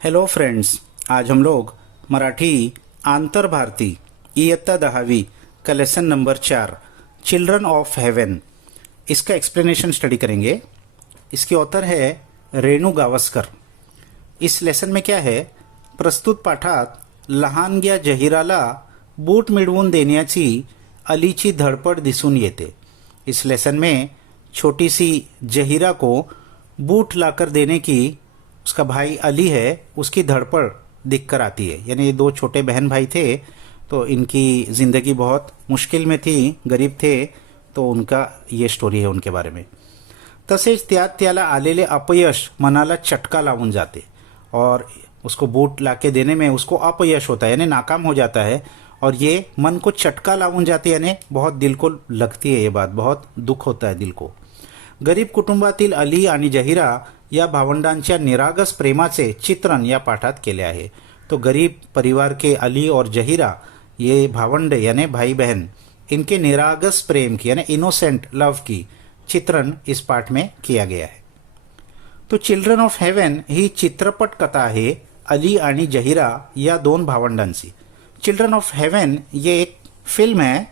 Hello friends, आज हम लोग मराठी आंतर भारती इयत्ता 10वीं का lesson number 4 children of haven इसका एक्सप्लेनेशन स्टडी करेंगे। इसकी ऑथर है रेणू गावस्कर। इस लेसन में क्या है, प्रस्तुत पाठात लहानग्या जहिराला बूट मिळवून देण्याची अलीची धडपड दिसून येते। इस लेसन में छोटी सी जहीरा को बूट लाकर देने की उसका भाई अली है उसकी धड़पड़ दिख कर आती है। यानी ये दो छोटे बहन भाई थे, तो इनकी ज़िंदगी बहुत मुश्किल में थी, गरीब थे, तो उनका ये स्टोरी है उनके बारे में। तसेच त्याला आलेले अपयश मनाला चटका लावून जाते और उसको बूट लाके देने में उसको अपयश होता है, यानी नाकाम हो जाता है, और ये मन को चटका लावून जाते, यानी बहुत दिल को लगती है ये बात, बहुत दुख होता है दिल को। गरीब कुटुंबातील अली आणि जहीरा या भावंडांच्या निरागस प्रेमाचे चित्रण या पाठात केले आहे। तो गरीब परिवार के अली और जहीरा, ये भावंड यानी भाई बहन, इनके निरागस प्रेम की यानी इनोसेंट लव की चित्रण इस पाठ में किया गया है। तो चिल्ड्रन ऑफ हेवन ही चित्रपट कथा आहे अली आणि जहीरा या दोन भावंडांची। चिल्ड्रन ऑफ हेवन ये एक फिल्म है,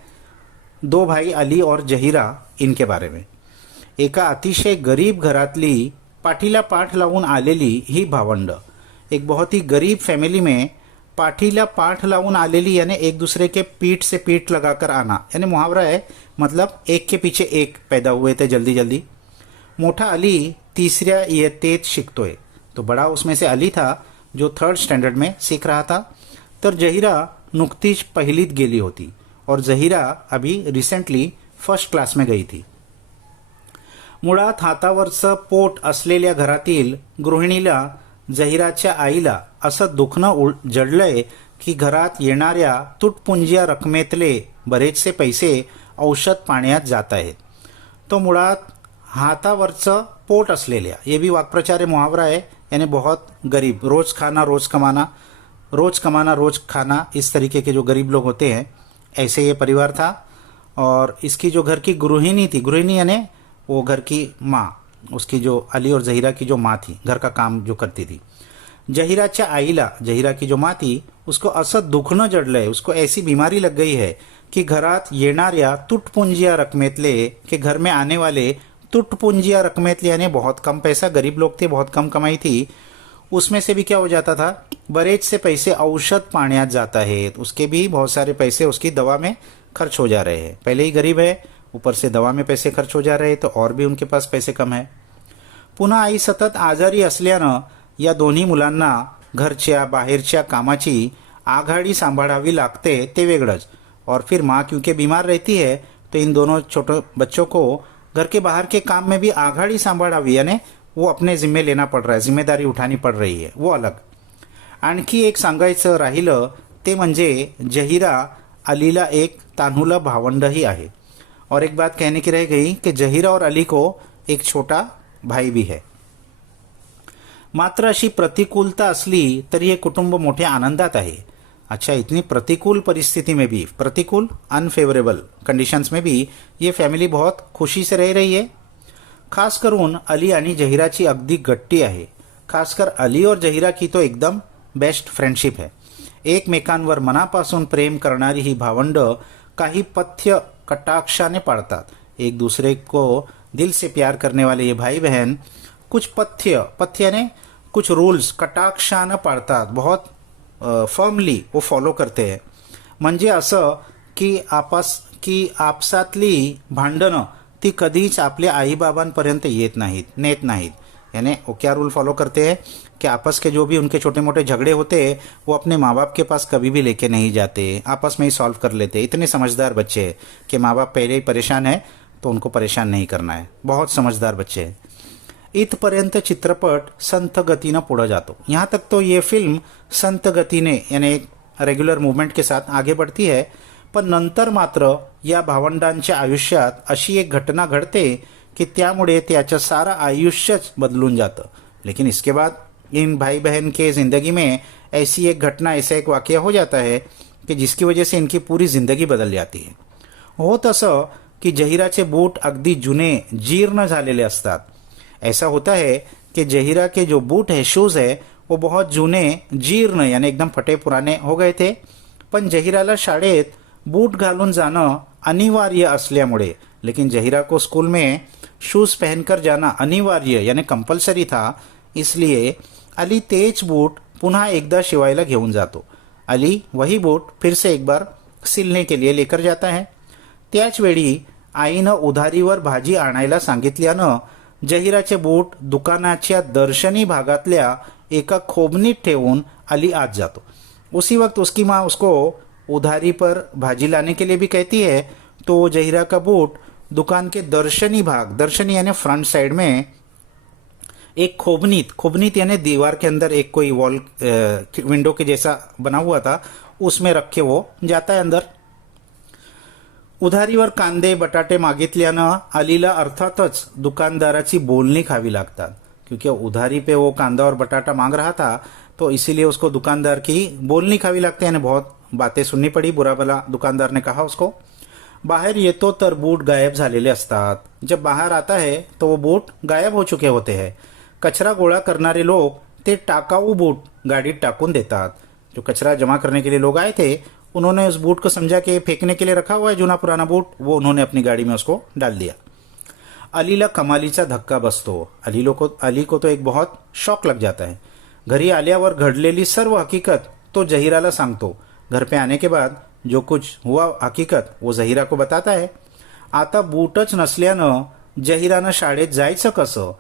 दो भाई अली और जहीरा इनके बारे में। एका अतिशय गरीब घरातली पाठीला पाठ लावून आलेली ही भावंड, एक बहुत ही गरीब फैमिली में पाठीला पाठ लावून आलेली, यानी एक दूसरे के पीठ से पीठ लगाकर आना, यानी मुहावरा है, मतलब एक के पीछे एक पैदा हुए थे जल्दी जल्दी। मोठा अली तीसऱ्या इयत्तेत शिकतोय, तो बड़ा उसमें से अली था जो 3rd स्टैंडर्ड में सीख रहा था। तर जहीरा नुकतीच पहिलीत गेली होती और जहीरा अभी रिसेंटली 1st क्लास में गई थी। मुळात हातावरचं पोट असलेल्या घरातील गृहिणीला जहीराच्या आईला असं दुखणं जडलंय की घरात येणाऱ्या तुटपुंजिया रकमेतले बरेचसे पैसे औषध पाण्यात जात आहेत। तो मुळात हातावरचं पोट असलेल्या, ये भी वाक्प्रचार मुहावरा है, यानी बहुत गरीब, रोज खाना रोज कमाना, रोज कमाना रोज खाना, इस तरीके के जो गरीब लोग होते हैं, ऐसे ये परिवार था। और इसकी जो घर की गृहिणी थी, गृहिणी यानी वो घर की माँ, उसकी जो अली और जहीरा की जो माँ थी, घर का काम जो करती थी, जहीराच्या आईला, जहीरा की जो माँ थी, उसको असं दुखणं जडलंय, उसको ऐसी बीमारी लग गई है कि घरात येणाऱ्या तुटपुंजिया रकमेतले, के घर में आने वाले तुटपुंजिया रकमेतले, यानी बहुत कम पैसा, गरीब लोग थे, बहुत कम कमाई थी, उसमें से भी क्या हो जाता था, बरेच से पैसे औषध पाण्यात जाता है, उसके भी बहुत सारे पैसे उसकी दवा में खर्च हो जा रहे हैं। पहले ही गरीब है, ऊपर से दवा में पैसे खर्च हो जा रहे, तो और भी उनके पास पैसे कम है। पुन्हा आई सतत आजारी असल्यानं या दोन्ही मुलांना घरच्या बाहेरच्या कामाची आघाडी सांभाळावी लागते, ते वेगळंच। और फिर माँ क्योंकि बीमार रहती है, तो इन दोनों छोटे बच्चों को घर के बाहर के काम में भी आघाडी सांभाळावी, यानी वो अपने जिम्मे लेना पड़ रहा है, जिम्मेदारी उठानी पड़ रही है, वो अलग। आणखी एक सांगायचं राहिलं ते म्हणजे जहीरा अलीला एक तान्हुला भावंडही आहे। और एक बात कहने की रह गई कि जहीरा और अली को एक छोटा भाई भी है। मात्र अशी प्रतिकूलता असली तरी हे कुटुंब मोठ्या आनंदात आहे। अच्छा, इतनी प्रतिकूल परिस्थिति में भी, प्रतिकूल अनफेवरेबल कंडीशंस में भी ये फैमिली बहुत खुशी से रह रही है। खास करून अली आणि जहीराची अगदी गट्टी आहे। खासकर अली और जहीरा की तो एकदम बेस्ट फ्रेंडशिप है। एकमेकांवर मनापासून प्रेम करणारी ही भावंड काही पथ्य कटाक्षाने पाळतात। एक दूसरे को दिल से प्यार करने वाले ये भाई बहन कुछ पथ्य ने कुछ रूल्स कटाक्षाने पाळतात, बहुत फर्मली वो फॉलो करते हैं। म्हणजे असं की आपसातली भांडणं ती कधीच आपल्या आईबाबांपर्यंत नेत नाहीत। यानी वो क्या रूल फॉलो करते हैं कि आपस के जो भी उनके छोटे मोटे झगड़े होते हैं वो अपने माँ बाप के पास कभी भी लेके नहीं जाते, आपस में ही सॉल्व कर लेते। इतने समझदार बच्चे हैं कि माँ बाप पहले ही परेशान है तो उनको परेशान नहीं करना है, बहुत समझदार बच्चे हैं। इथपर्यंत चित्रपट संत गतीनं पुढे जातो। यहाँ तक तो ये फिल्म संत गतीने यानी एक रेग्युलर मूवमेंट के साथ आगे बढ़ती है, पण नंतर मात्र या भावंडांच्या आयुष्यात अशी एक घटना घडते कि त्यामुळे त्याचं सारा आयुष्यच बदलून जातं। लेकिन इसके बाद इन भाई बहन के ज़िंदगी में ऐसी एक घटना, ऐसा एक वाकया हो जाता है कि जिसकी वजह से इनकी पूरी ज़िंदगी बदल जाती है। होत असं की जहीराचे बूट अगदी जुने जीर्ण झालेले असतात। ऐसा होता है कि जहीरा के जो बूट है, शूज़ है, वो बहुत जुने जीर्ण यानी एकदम फटे पुराने हो गए थे. पण जहीराला शाळेत बूट घालून जाणं अनिवार्य असल्यामुळे, लेकिन जहीरा को स्कूल में शूज पहनकर जाना अनिवार्य यानी कंपल्सरी था, इसलिए अली तेज बूट पुन्हा एकदा शिवायला घेऊन जातो. अली वही बूट फिर से एक बार सिलने के लिए लेकर जाता है. त्याच वेळी आईनं उधारीवर भाजी आणायला सांगितल्यानं जहीराचे बूट दुकानाच्या दर्शनी भागातल्या एका खोबनीत ठेवून अली आत जातो. उसी वक्त उसकी माँ उसको उधारी पर भाजी लाने के लिए भी कहती है. तो जहीरा का बूट दुकान के दर्शनी भाग, दर्शनी यानी फ्रंट साइड में एक खोबनीत यानी दीवार के अंदर एक कोई वॉल विंडो के जैसा बना हुआ था, उसमें रख के वो जाता है अंदर. उधारीवर कांदे बटाटे मागितल्यानं अलीला अर्थातच दुकानदाराची बोलणी खावी लागतात, क्योंकि उधारी पे वो कांदा और बटाटा मांग रहा था, तो इसीलिए उसको दुकानदार की बोलनी खावी लागते, यानी बहुत बातें सुननी पड़ी. बुरा भला दुकानदार ने कहा उसको. बाहर येतो तर बूट गायब झालेले असतात. जब बाहर आता है तो वो बूट गायब हो चुके होते हैं. कचरा गोळा करणारे लोग ते टाकाऊ बूट गाडीत टाकून देतात. जो कचरा जमा करने के लिए लोग आए थे, उन्होंने उस बूट को समझा कि फेंकने के लिए रखा हुआ है जुना पुराना बूट, वो उन्होंने अपनी गाड़ी में उसको डाल दिया. अलीला कमालीचा धक्का बसतो. अली को तो एक बहुत शॉक लग जाता है. घरी आल्यावर घडलेली सर्व हकीकत तो जहीराला सांगतो. घर पे आने के बाद जो कुछ हुआ हकीकत वो जहीरा को बताता है. आता बूटच नसल्यानं जहीरानं शाळेत जायचं कसं?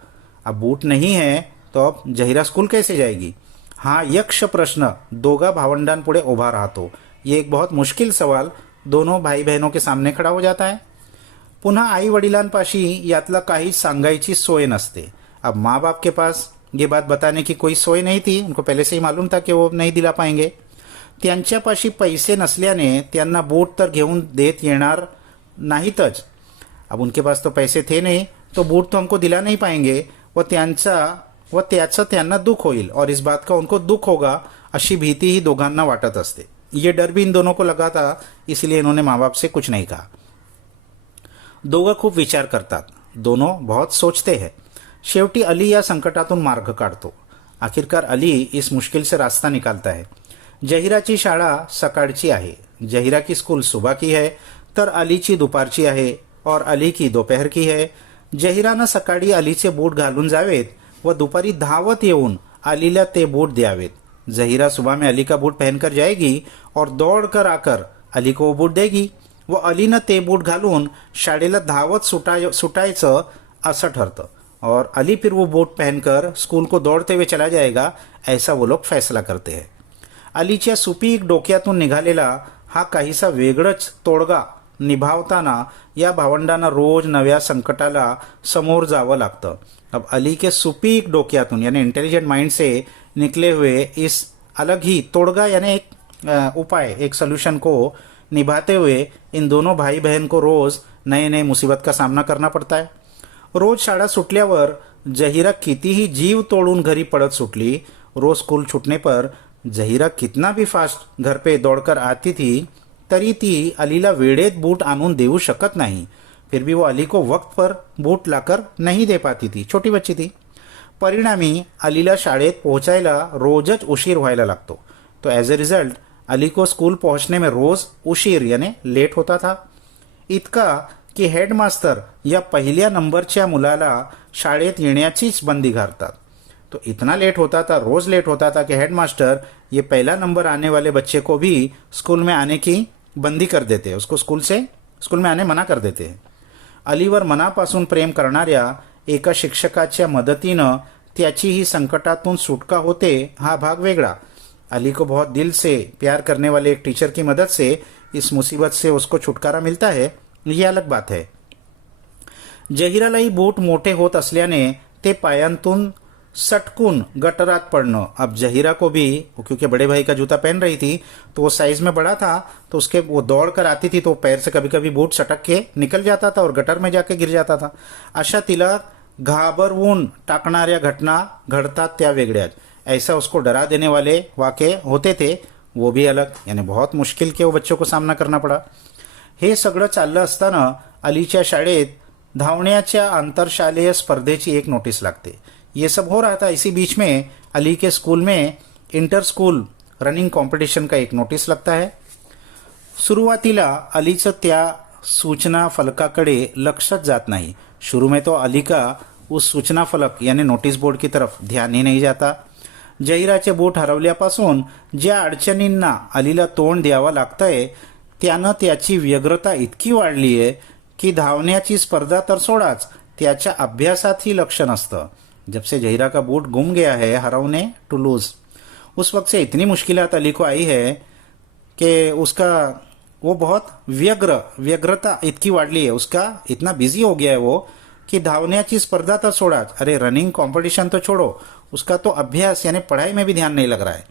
अब बूट नहीं है तो अब जहीरा स्कूल कैसे जाएगी? हा यक्ष प्रश्न दोघा भावंडांपुढे उभा राहतो. ये एक बहुत मुश्किल सवाल दोनों भाई बहनों के सामने खड़ा हो जाता है. पुन्हा आई वडिलांपाशी यातला काही सांगायची सोय नसते. अब माँ बाप के पास ये बात बताने की कोई सोय नहीं थी. उनको पहले से ही मालूम था कि वो नहीं दिला पाएंगे. त्यांच्यापाशी पैसे नसल्याने त्यांना बूट तर घेऊन देत येणार नाहीतच. अब उनके पास तो पैसे थे नहीं, तो बूट तो हमको दिला नहीं पाएंगे. त्याचं त्यांना दुख होईल और इस बात का उनको दुख होगा अशी भीती ही दोघांना वाटत असते. ये डर भी इन दोनों को लगा था, इसलिए इन्होंने माँ बाप से कुछ नहीं कहा. दोघं खूप विचार करतात. दोनों बहुत सोचते हैं. शेवटी अली या संकटातून मार्ग काढतो. आखिरकार अली इस मुश्किल से रास्ता निकालता है. जहीराची शाळा सकाळची आहे. जहीरा की स्कूल सुबह की है, तर अलीची दुपारची आहे और अली की दोपहर की है. जहीरानं सकाळी अलीचे बूट घालून जावेत व दुपारी धावत येऊन अलीला ते बूट द्यावेत. जहीरा सुबह में अली का बूट पहनकर जाएगी और दौड़कर आकर अली को वो बूट देगी व अलीनं ते बूट घालून शाळेला धावत सुटायचं असं ठरतं और अली फिर वो बूट पहनकर स्कूल को दौड़ते हुए चला जाएगा, ऐसा वो लोग फैसला करते हैं. अलीच्या सुपीक डोक्यातून निघालेला हा काहीसा वेगळंच तोडगा निभावताना या भावंडांना रोज नव्या संकटाला समोर जावं लागतं. अब अली के सुपीक डोक्यातून यानी इंटेलिजेंट माइंड से निकले हुए इस अलग ही तोड़गा यानी एक उपाय, एक सोल्यूशन को निभाते हुए इन दोनों भाई बहन को रोज नए नए मुसीबत का सामना करना पड़ता है. रोज शाळा सुटल्यावर जहीरा कितीही जीव तोड़ून घरी पड़त सुटली, रोज स्कूल छूटने पर जहीरा कितना भी फास्ट घर पे दौड़कर आती थी, तरी ती अलीला वेळेत बूट आणून देऊ शकत नाही. फिर भी वो अली को वक्त पर बूट लाकर नहीं दे पाती थी. छोटी बच्ची थी. परिणामी अलीला शाळेत पहुंचायला रोजच उशीर व्हायला लागतो. तो ॲज अ रिझल्ट अली को स्कूल पहुंचने में रोज उशीर यानी लेट होता था. इतका की हेडमास्टर या पहिल्या नंबरच्या मुलाला शाळेत येण्याचीच बंदी घालतात. तो इतना लेट होता था, रोज लेट होता था कि हेडमास्टर ये पहला नंबर आने वाले बच्चे को भी स्कूल में आने की बंदी कर देते हैं. उसको स्कूल में आने मना कर देते हैं. अलीवर मनापासून प्रेम करणाऱ्या एका शिक्षकाच्या मदतीनं त्याची ही संकटातून सुटका होते, हा भाग वेगळा. अली को बहुत दिल से प्यार करने वाले एक टीचर की मदद से इस मुसीबत से उसको छुटकारा मिलता है, ये अलग बात है. जहीरालाही बूट मोठे होत असल्याने ते पायांतून सटकून गटरात पड़ना. अब जहीरा को भी, क्योंकि बड़े भाई का जूता पहन रही थी तो वो साइज में बड़ा था, तो उसके वो दौड़ कर आती थी तो पैर से कभी कभी बूट सटक के निकल जाता था और गटर में जाके गिर जाता था. अशा तिला घाबरवून टाकणाऱ्या घटना घडतात त्या वेगळ्याच. ऐसा उसको डरा देने वाले वाक़े होते थे, वो भी अलग. यानी बहुत मुश्किल के वो बच्चों को सामना करना पड़ा. हे सगळं चाललं असताना अलीच्या शाळेत धावण्याच्या आंतरशालेय स्पर्धेची एक नोटीस लागते. ये सब हो रहा था. इसी बीच में अली के स्कूल में इंटर स्कूल रनिंग कॉम्पिटिशन का एक नोटीस लगता आहे. सुरुवातीला अलीचं त्या सूचना फलकाकडे लक्षच जात नाही. शुरू में तो अली का उस सूचना फलक यानी नोटीस बोर्ड की तरफ ध्यान ही नहीं जाता. जहिराचे बूट हरवल्यापासून ज्या अडचणींना अलीला तोंड द्यावं लागतंय त्यानं त्याची व्यग्रता इतकी वाढली आहे की धावण्याची स्पर्धा तर सोडाच, त्याच्या अभ्यासातही लक्ष नसतं. जब से जहीरा का बूट गुम गया है हरवने टूलूज, उस वक्त से इतनी मुश्किलात अली को आई है कि उसका वो बहुत व्यग्रता इतकी वाढली है, उसका इतना बिजी हो गया है वो कि धावण्याची स्पर्धा तर सोडाच, अरे रनिंग कंपटीशन तो छोड़ो, उसका तो अभ्यास यानी पढ़ाई में भी ध्यान नहीं लग रहा है.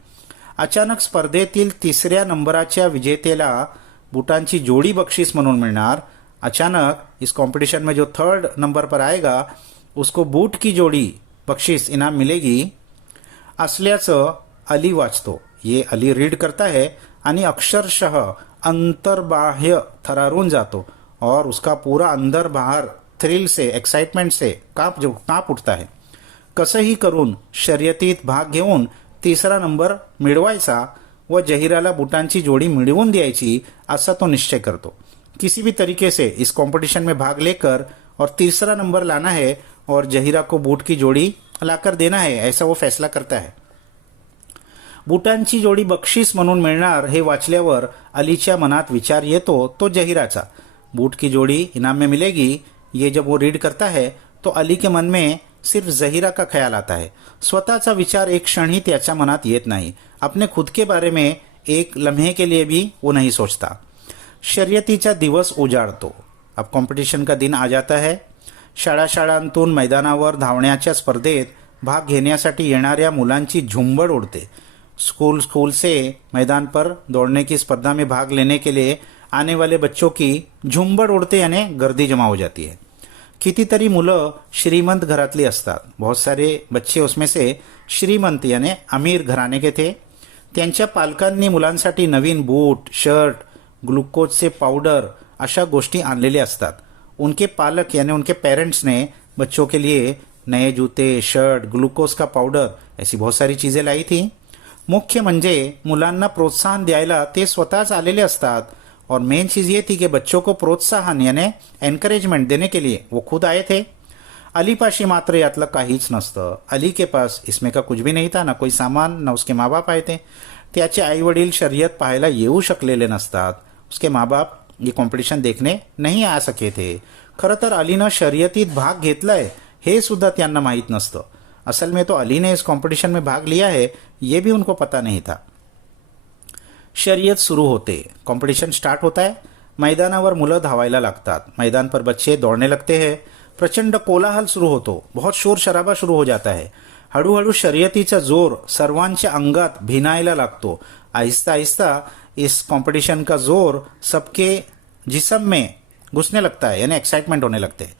अचानक स्पर्धेतील 3ऱ्या नंबराच्या विजेतेला बूटांची जोड़ी बख्शीस म्हणून मिळणार. अचानक इस कंपटीशन में जो 3rd नंबर पर आएगा उसको बूट की जोड़ी बख्शीस इनाम मिलेगी असल्याचं अली वाचतो. ये अली रीड करता है आणि अक्षरशः अंतर्बाह्य थरारून जातो और उसका पूरा अंदर बाहर थ्रिल से एक्साइटमेंट से काप उठता है. कसंही करून शर्यतीत भाग घेऊन 3रा नंबर मिळवायचा व जहीराला बुटांची जोड़ी मिळवून द्यायची असा तो निश्चय करतो. किसी भी तरीके से इस कंपटीशन में भाग लेकर और 3रा नंबर लाना है और जहीरा को बूट की जोड़ी लाकर देना है, ऐसा वो फैसला करता है. बुटांची जोड़ी बख्शीस म्हणून मिळणार हे वाचल्यावर अलीच्या मनात विचार येतो तो जहीराचा. बूट की जोड़ी इनाम में मिलेगी, ये जब वो रीड करता है तो अली के मन में सिर्फ जहीरा का ख्याल आता है. स्वतःचा विचार एक क्षण ही त्याच्या मनात येत नाही. अपने खुद के बारे में एक लम्हे के लिए भी वो नहीं सोचता. शर्यतीचा दिवस उजाडतो. अब कॉम्पिटिशन का दिन आ जाता है. शाळांतून मैदानावर धावण्याच्या स्पर्धेत भाग घेण्यासाठी येणाऱ्या मुलांची झुंबड उडते. स्कूल से मैदान पर दौड़ने की स्पर्धा में भाग लेने के लिए आने वाले बच्चों की झुंबड उडते यानी गर्दी जमा हो जाती है. कितीतरी मुलं श्रीमंत घरातली असतात. बहुत सारे बच्चे उसमें से श्रीमंत यानी अमीर घराने के थे. त्यांच्या पालकांनी मुलांसाठी नवीन बूट, शर्ट, ग्लूकोजचे पाउडर अशा गोष्टी आणलेल्या असतात. उनके पालक यानी उनके पेरेंट्स ने बच्चों के लिए नए जूते, शर्ट, ग्लूकोज का पाउडर ऐसी बहुत सारी चीजें लाई थी. मुख्य म्हणजे मुलांना प्रोत्साहन द्यायला ते स्वतःच आलेले असतात. और मेन चीज ये थी कि बच्चों को प्रोत्साहन यानी एनकरेजमेंट देने के लिए वो खुद आए थे. अलीपाशी मात्र यातलं काहीच नसतं. अली के पास इसमें का कुछ भी नहीं था. ना कोई सामान, ना उसके माँ बाप आए थे. त्याचे आई वडील शर्यत पाहायला येऊ शकलेले नसतात. उसके माँ बाप ये कॉम्पिटिशन देखने नहीं आ सके थे. खरं तर अलीनं शर्यतीत भाग घेतलाय हे सुद्धा त्यांना माहीत नसतं. असल में तो अली ने इस कंपटीशन में भाग लिया है ये भी उनको पता नहीं था. शर्यत सुरू होते. कंपटीशन स्टार्ट होता है. मैदानावर मुलं धावायला लागतात. मैदान पर बच्चे दौड़ने लगते हैं. प्रचंड कोलाहल सुरू होतो. बहुत शोर शराबा शुरू हो जाता है. हळूहळू शर्यतीचा जोर सर्वांच्या अंगात भिनायला लागतो. आहिस्ता आहिस्ता इस कंपटीशन का जोर सबके जिस्म में घुसने लगता है यानी एक्साइटमेंट होने लगते हैं.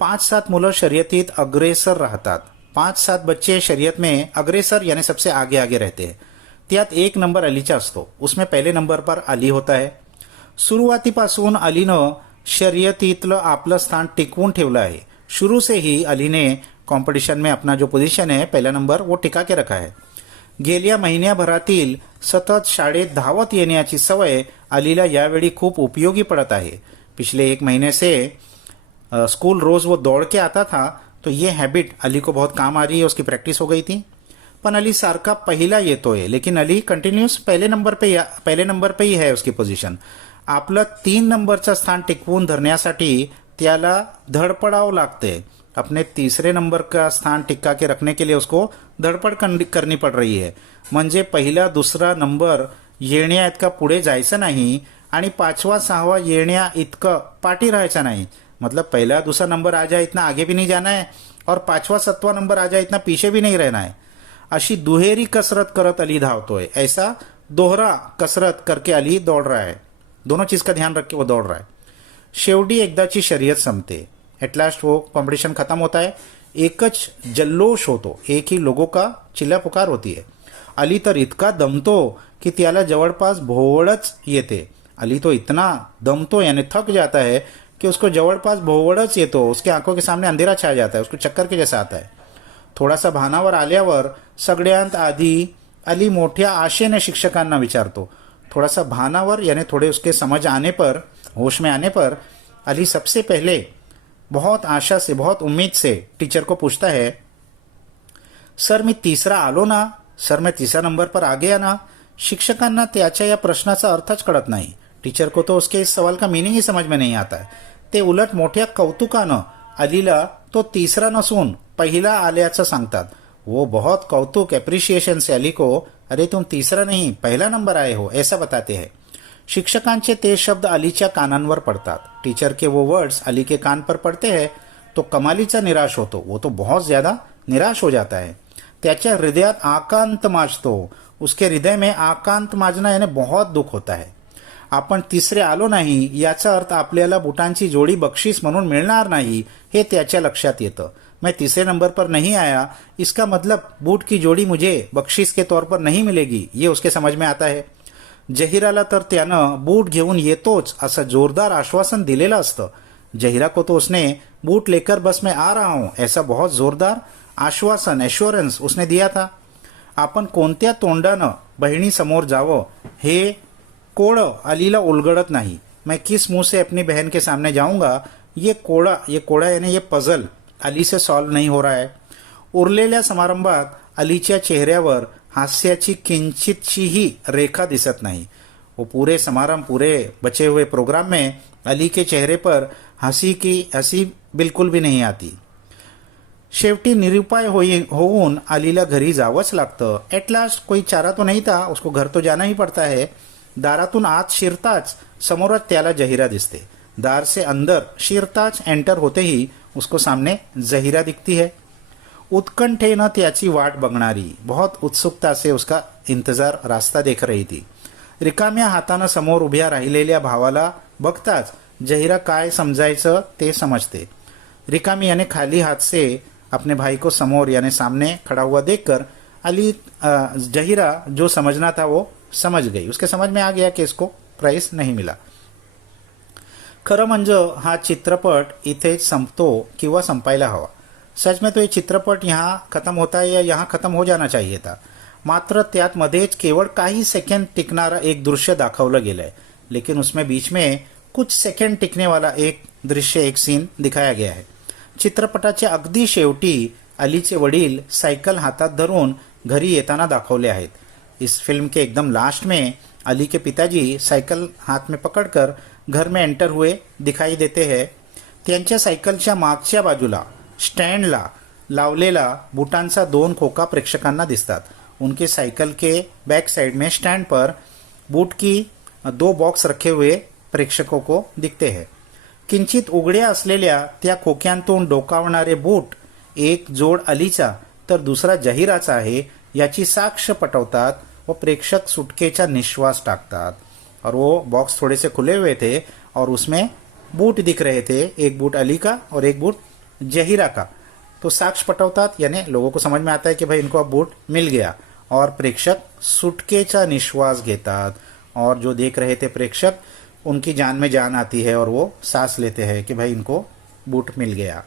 5-7 मुलं शर्यतीत अग्रेसर राहतात. 5-7 बच्चे शर्यत में अग्रेसर यानी सबसे आगे आगे रहते हैं. त्यात 1 नंबर अलीचा असतो. उसमें पहले नंबर पर अली होता है. सुरुवातीपासून अलीनं शर्यतीतलं आपलं स्थान टिकवून ठेवलं आहे. शुरू से ही अली ने कंपटीशन में अपना जो पोजीशन है पहला नंबर वो टिका के रखा है. गेल्या महिन्याभरातील सतत शाळेत धावत येण्याची सवय अलीला यावेळी खूप उपयोगी पड़त आहे. पिछले 1 महीने से स्कूल रोज वो दौड़ के आता था तो ये हैबिट अली को बहुत काम आ रही है. उसकी प्रैक्टिस हो गई थी. पण अली सारखा पहिला येतोय लेकिन अली कंटिन्यूस पहले नंबर पे ही है उसकी पोजीशन. आपलं 3 नंबरचं स्थान टिकवून धरण्यासाठी त्याला धडपडावं लागते. अपने 3रे नंबर का स्थान टिक्का के रखने के लिए उसको धडपड करनी पड़ रही है. म्हणजे पहिला 2रा नंबर येण्या इतका पुढे जायचं नाही आणि 5वा 6वा येण्या इतकं पाठी राहायचं नाही. मतलब पहला 2रा नंबर आ जाए इतना आगे भी नहीं जाना है और 5वां 7वां नंबर आ जाए इतना पीछे भी नहीं रहना है. अशी दुहेरी कसरत करत अली धावतोय. ऐसा दोहरा कसरत करके अली दौड़ रहा है. दोनों चीज का ध्यान रख के वो दौड़ रहा है. शेवटी एकदाची शर्यत संपते. एट लास्ट वो कॉम्पिटिशन खत्म होता है. एकच जल्लोष होतो. एक ही लोगों का चिल्ला पुकार होती है. अली तर इतका दमतो की त्याला जवळपास भोवळच येते. अली तो इतना दमतो यानी थक जाता है कि उसको जवळपास भोवळच येतो. उसके आंखों के सामने अंधेरा छा जाता है. उसको चक्कर के जैसा आता है. थोडासा भानावर आल्यावर सगळ्यांत आधी अली मोठ्या आशेने शिक्षकांना विचारतो। थोड़ा सा भानावर यानी थोड़े उसके समझ आने पर, होश में आने पर अली सबसे पहले बहुत आशा से, बहुत उम्मीद से टीचर को पूछता है, सर मी तिसरा आलो ना? सर मैं तीसरा नंबर पर आ गया ना? शिक्षकांना त्याच्या या प्रश्नाचा अर्थच कळत नाही। टीचर को तो उसके इस सवाल का मीनिंग ही समझ में नहीं आता है। ते उलट मोठ्या कौतुकानं अलीला तो तीसरा नसून पहिला आल्याचं सांगतात। वो बहुत कौतुक एप्रिशिएशन से अली को, अरे तुम तीसरा नहीं पहला नंबर आए हो, ऐसा बताते हैं। शिक्षकांचे ते शब्द अलीच्या कानांवर पडतात। टीचर के वो वर्ड्स अली के कान पर पड़ते हैं तो कमालीचा निराश होतो। वो तो बहुत ज्यादा निराश हो जाता है। त्याच्या हृदयात आकांत माजतो। उसके हृदय में आकांत माजना यानी बहुत दुख होता है। आपण तिसरे आलो नाही याचा अर्थ आपल्याला बुटांची जोडी बक्षीस म्हणून मिळणार नाही हे त्याच्या लक्षात येतं। मैं तीसरे नंबर पर नहीं आया, इसका मतलब बूट की जोड़ी मुझे बख्शीस के तौर पर नहीं मिलेगी, ये उसके समझ में आता है। जहीराला तर त्यानं बूट घेऊन येतोच असं जोरदार आश्वासन दिलेलं असतं। जहीरा को तो उसने बूट लेकर बस में आ रहा हूं ऐसा बहुत जोरदार आश्वासन, एश्योरेंस उसने दिया था। आपण कोणत्या तोंडानं बहिणीसमोर जावं हे कोडं अलीला उलगडत नाही। मैं किस मुंह से अपनी बहन के सामने जाऊंगा, ये कोडा यानी ये पजल अली से सॉल्व नहीं हो रहा है। उरलेल्या समारंभात अलीच्या चेहऱ्यावर हास्याची किंचितशीही रेखा दिसत नाही। वो पूरे समारंभ, पूरे बचे हुए प्रोग्राम में अली के चेहरे पर हंसी बिल्कुल भी नहीं आती। शेवटी निरुपाय होऊन अलीला घरी जावंच लागतं। एट लास्ट कोई चारा तो नहीं था, उसको घर तो जाना ही पड़ता है। दारातून आत शिरताच समोरच त्याला जहीरा दिसते। दार से अंदर शिरताच एंटर होते ही उसको सामने जहीरा दिखती है। उत्कंठेनं त्याची वाट बघणारी, बहुत उत्सुकता से उसका इंतजार रास्ता देख रही थी। रिकाम्या हातानं समोर उभ्या राहिलेल्या भावाला बघताच जहीरा काय समजायचं ते समजते। रिकामी यानी खाली हाथ से अपने भाई को समोर यानी सामने खड़ा हुआ देखकर जहीरा जो समझना था वो समझ गई। उसके समझ में आ गया कि इसको प्राइज नहीं मिला। खरं म्हणजे हा चित्रपट इथेच संपतो किंवा संपायला हवा। सच में तो ये चित्रपट यहाँ खत्म होता है या यहाँ खत्म हो जाना चाहिए था। मात्र त्यात मध्येच केवळ काही सेकंड टिकणारा एक दृश्य दाखवलं गेलंय, लेकिन उसमें बीच में कुछ सेकंड टिकने वाला एक दृश्य, एक सीन दिखाया गया है। चित्रपटाच्या अगदी शेवटी अलीचे वडील सायकल हातात धरून घरी येताना दाखवले आहेत। इस फिल्म के एकदम लास्ट में अली के पिताजी साइकिल हाथ में पकड़कर घर में एंटर हुए दिखाई देते हैं। त्यांच्या सायकलच्या मागच्या बाजूला स्टँडला लावलेला बुटांचा 2 खोका प्रेक्षकांना दिसतात। उनके साइकिल के बैक साइड में स्टैंड पर बूट की 2 बॉक्स रखे हुए प्रेक्षकों को दिखते हैं। किंचित उघड्या असलेल्या त्या खोक्यांतून डोकावणारे बूट एक जोड अलीचा तर दुसरा जहीराचा आहे याची साक्ष पटवतात व प्रेक्षक सुटकेचा निश्वास टाकतात। और वो बॉक्स थोड़े से खुले हुए थे और उसमें बूट दिख रहे थे, एक बूट अली का और एक बूट जहीरा का। तो साक्ष पटवतात यानी लोगों को समझ में आता है कि भाई इनको अब बूट मिल गया और प्रेक्षक सुटकेचा निश्वास घेतात। और जो देख रहे थे प्रेक्षक, उनकी जान में जान आती है और वो सांस लेते हैं कि भाई इनको बूट मिल गया।